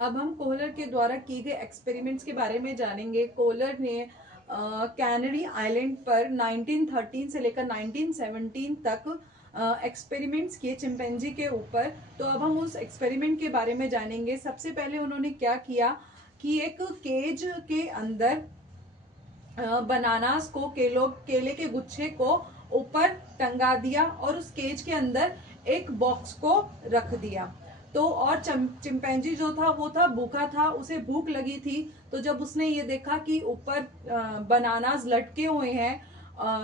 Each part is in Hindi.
अब हम कोहलर के द्वारा किए गए एक्सपेरिमेंट्स के बारे में जानेंगे। कोहलर ने कैनरी आइलैंड पर 1913 से लेकर 1917 तक एक्सपेरिमेंट्स किए चिंपैंजी के ऊपर। तो अब हम उस एक्सपेरिमेंट के बारे में जानेंगे। सबसे पहले उन्होंने क्या किया कि एक केज के अंदर बनानास को, केले के गुच्छे को ऊपर टंगा दिया और उस केज के अंदर एक बॉक्स को रख दिया। तो और चिंपैंजी जो था वो था भूखा था, उसे भूख लगी थी। तो जब उसने ये देखा कि ऊपर बनानास लटके हुए हैं,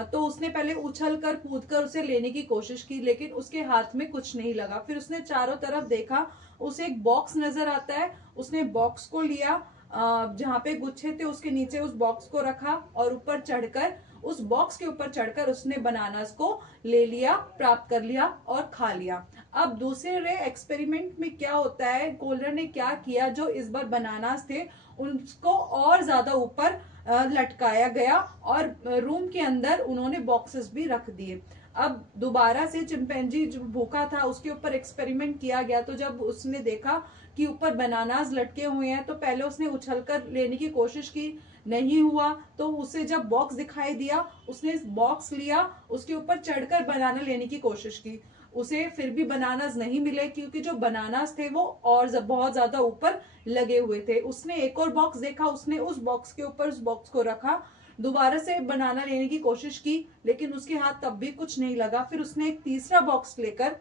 तो उसने पहले उछल कर कूद कर उसे लेने की कोशिश की, लेकिन उसके हाथ में कुछ नहीं लगा। फिर उसने चारों तरफ देखा, उसे एक बॉक्स नजर आता है। उसने बॉक्स को लिया, जहाँ पे गुच्छे थे उसके नीचे उस बॉक्स को रखा और ऊपर चढ़कर, उस बॉक्स के ऊपर चढ़कर उसने बनानास को ले लिया, प्राप्त कर लिया और खा लिया। अब दूसरे एक्सपेरिमेंट में क्या होता है, कोहलर ने क्या किया, जो इस बार बनानास थे उनको और ज्यादा ऊपर लटकाया गया और रूम के अंदर उन्होंने बॉक्सेस भी रख दिए। अब दोबारा से चिंपैंजी जो भूखा था उसके ऊपर एक्सपेरिमेंट किया गया। तो जब उसने देखा कि ऊपर बनानास लटके हुए हैं, तो पहले उसने उछलकर लेने की कोशिश की, नहीं हुआ। तो उसे जब बॉक्स दिखाई दिया, उसने बॉक्स लिया, उसके ऊपर चढ़कर बनाना लेने की कोशिश की। उसे फिर भी बनानास नहीं मिले, क्योंकि जो बनानास थे वो और बहुत ज्यादा ऊपर लगे हुए थे। उसने एक और बॉक्स देखा, उसने उस बॉक्स के ऊपर उस बॉक्स को रखा, दोबारा से बनाना लेने की कोशिश की, लेकिन उसके हाथ तब भी कुछ नहीं लगा। फिर उसने एक तीसरा बॉक्स लेकर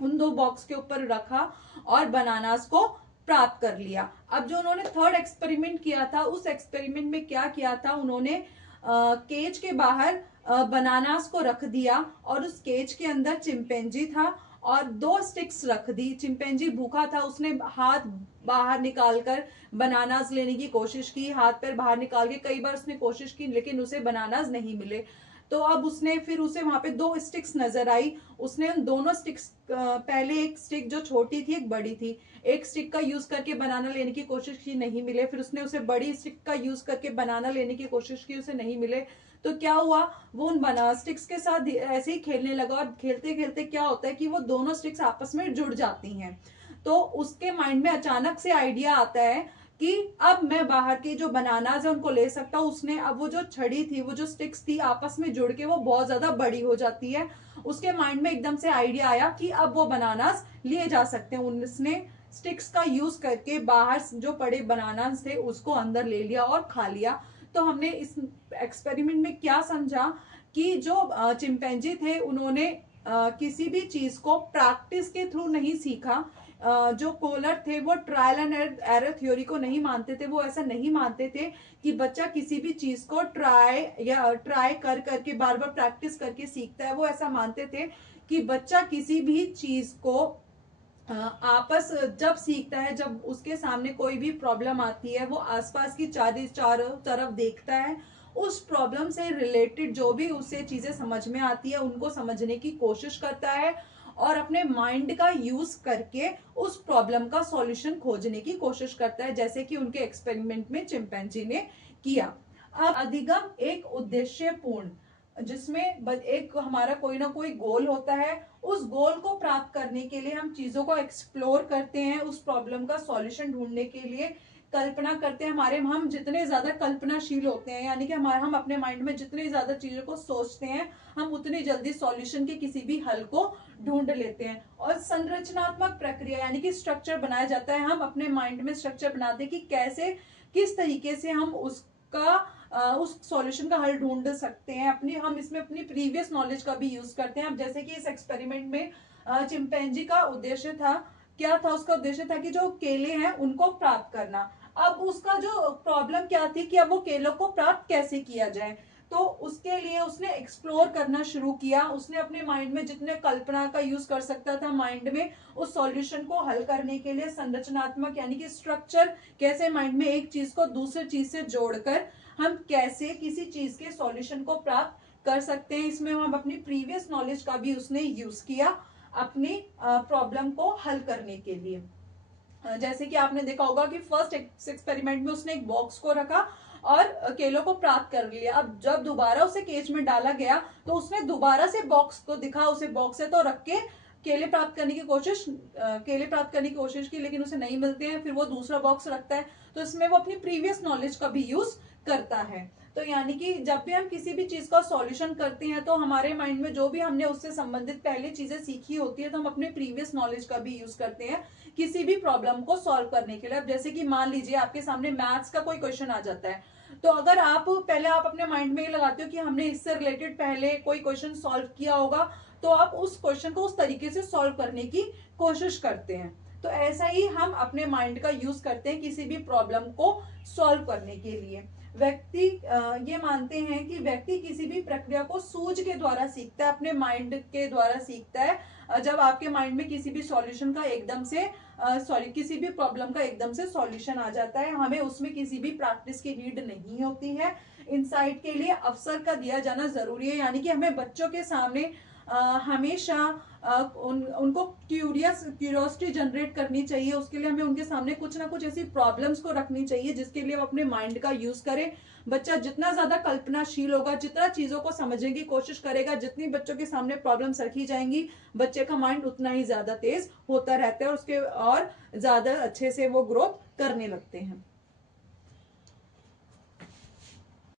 उन दो बॉक्स के ऊपर रखा और बनानास को प्राप्त कर लिया। अब जो उन्होंने थर्ड एक्सपेरिमेंट किया था, उस एक्सपेरिमेंट में क्या किया था, उन्होंने केज के बाहर बनानास को रख दिया और उस केज के अंदर चिंपैंजी था और दो स्टिक्स रख दी। चिंपैंजी भूखा था, उसने हाथ बाहर निकालकर बनानास लेने की कोशिश की, हाथ पैर बाहर निकाल के कई बार उसने कोशिश की, लेकिन उसे बनानास नहीं मिले। तो अब उसने फिर उसे वहां पे दो स्टिक्स नजर आई। उसने उन दोनों स्टिक्स, पहले एक स्टिक जो छोटी थी एक बड़ी थी, एक स्टिक का यूज करके बनाना लेने की कोशिश की, नहीं मिले। फिर उसने उसे बड़ी स्टिक का यूज करके बनाना लेने की कोशिश की, उसे नहीं मिले। तो क्या हुआ, वो उन बना स्टिक्स के साथ ऐसे ही खेलने लगा और खेलते खेलते क्या होता है कि वो दोनों स्टिक्स आपस में जुड़ जाती हैं। तो उसके माइंड में अचानक से आइडिया आता है कि अब मैं बाहर के जो बनानाज है उनको ले सकता हूँ। उसने अब वो जो छड़ी थी, वो जो स्टिक्स थी, आपस में जुड़ के वो बहुत ज्यादा बड़ी हो जाती है। उसके माइंड में एकदम से आइडिया आया कि अब वो बनानास लिए जा सकते हैं। उसने स्टिक्स का यूज करके बाहर जो पड़े बनानास थे उसको अंदर ले लिया और खा लिया। तो हमने इस एक्सपेरिमेंट में क्या समझा कि जो चिंपैंजी थे उन्होंने किसी भी चीज को प्रैक्टिस के थ्रू नहीं सीखा। जो कोहलर थे वो ट्रायल एंड एरर थ्योरी को नहीं मानते थे। वो ऐसा नहीं मानते थे कि बच्चा किसी भी चीज को ट्राई कर करके बार बार प्रैक्टिस करके सीखता है। वो ऐसा मानते थे कि बच्चा किसी भी चीज को आपस जब सीखता है, जब उसके सामने कोई भी प्रॉब्लम आती है, वो आसपास की चारों तरफ देखता है, उस प्रॉब्लम से रिलेटेड जो भी उसे चीजें समझ में आती है उनको समझने की कोशिश करता है और अपने माइंड का यूज करके उस प्रॉब्लम का सॉल्यूशन खोजने की कोशिश करता है, जैसे कि उनके एक्सपेरिमेंट में चिंपैंजी ने किया। अब अधिगम एक उद्देश्यपूर्ण, जिसमें एक हमारा कोई ना कोई गोल होता है, उस गोल को प्राप्त करने के लिए हम चीजों को एक्सप्लोर करते हैं, उस प्रॉब्लम का सॉल्यूशन ढूंढने के लिए कल्पना करते हैं। हम जितने ज्यादा कल्पनाशील होते हैं, यानी कि हम अपने माइंड में जितनी ज्यादा चीजों को सोचते हैं, हम उतनी जल्दी सॉल्यूशन के किसी भी हल को ढूंढ लेते हैं। और संरचनात्मक प्रक्रिया यानी कि स्ट्रक्चर बनाया जाता है। हम अपने माइंड में स्ट्रक्चर बनाते हैं कि कैसे, किस तरीके से हम उस सॉल्यूशन का हल ढूंढ सकते हैं। हम इसमें अपनी प्रीवियस नॉलेज का भी यूज करते हैं। अब जैसे कि इस एक्सपेरिमेंट में चिंपैंजी का उद्देश्य था, क्या था उसका उद्देश्य था कि जो केले हैं उनको प्राप्त करना। अब उसका जो प्रॉब्लम क्या थी कि अब वो केलों को प्राप्त कैसे किया जाए। तो उसके लिए उसने एक्सप्लोर करना शुरू किया। उसने अपने माइंड में जितने कल्पना का यूज कर सकता था माइंड में, उस सॉल्यूशन को हल करने के लिए संरचनात्मक यानी कि स्ट्रक्चर, कैसे माइंड में एक चीज को दूसरी चीज से जोड़कर हम कैसे किसी चीज के सॉल्यूशन को प्राप्त कर सकते हैं। इसमें हम अपनी प्रीवियस नॉलेज का भी उसने यूज किया अपनी प्रॉब्लम को हल करने के लिए। जैसे कि आपने देखा होगा कि फर्स्ट एक्सपेरिमेंट में उसने एक बॉक्स को रखा और केलों को प्राप्त कर लिया। अब जब दोबारा उसे केज में डाला गया तो उसने दोबारा से बॉक्स को दिखा, उसे बॉक्स है तो रख के केले प्राप्त करने की कोशिश की, लेकिन उसे नहीं मिलते हैं, फिर वो दूसरा बॉक्स रखता है, तो इसमें वो अपनी प्रीवियस नॉलेज का भी यूज करता है। तो यानी कि जब भी हम किसी भी चीज का सॉल्यूशन करते हैं तो हमारे माइंड में जो भी हमने उससे संबंधित पहले चीजें सीखी होती है, तो हम अपने प्रीवियस नॉलेज का भी यूज करते हैं किसी भी प्रॉब्लम को सॉल्व करने के लिए। अब जैसे कि मान लीजिए आपके सामने मैथ्स का कोई क्वेश्चन आ जाता है, तो अगर आप अपने माइंड में ये लगाते हो कि हमने इससे रिलेटेड पहले कोई क्वेश्चन सॉल्व किया होगा, तो आप उस क्वेश्चन को उस तरीके से सॉल्व करने की कोशिश करते हैं। तो ऐसा ही हम अपने माइंड का यूज करते हैं किसी भी प्रॉब्लम को सॉल्व करने के लिए। ये मानते हैं कि व्यक्ति किसी भी प्रक्रिया को सूझ के द्वारा सीखता है, अपने माइंड के द्वारा सीखता है। जब आपके माइंड में किसी भी सॉल्यूशन का एकदम से किसी भी प्रॉब्लम का एकदम से सॉल्यूशन आ जाता है, हमें उसमें किसी भी प्रैक्टिस की नीड नहीं होती है। इंसाइट के लिए अवसर का दिया जाना जरूरी है, यानी कि हमें बच्चों के सामने हमेशा उनको क्यूरियोसिटी जनरेट करनी चाहिए। उसके लिए हमें उनके सामने कुछ ना कुछ ऐसी प्रॉब्लम्स को रखनी चाहिए जिसके लिए वो अपने माइंड का यूज करे। बच्चा जितना ज्यादा कल्पनाशील होगा, जितना चीजों को समझने की कोशिश करेगा, जितनी बच्चों के सामने प्रॉब्लम्स रखी जाएंगी, बच्चे का माइंड उतना ही ज्यादा तेज होता रहता है और उसके और ज्यादा अच्छे से वो ग्रोथ करने लगते हैं।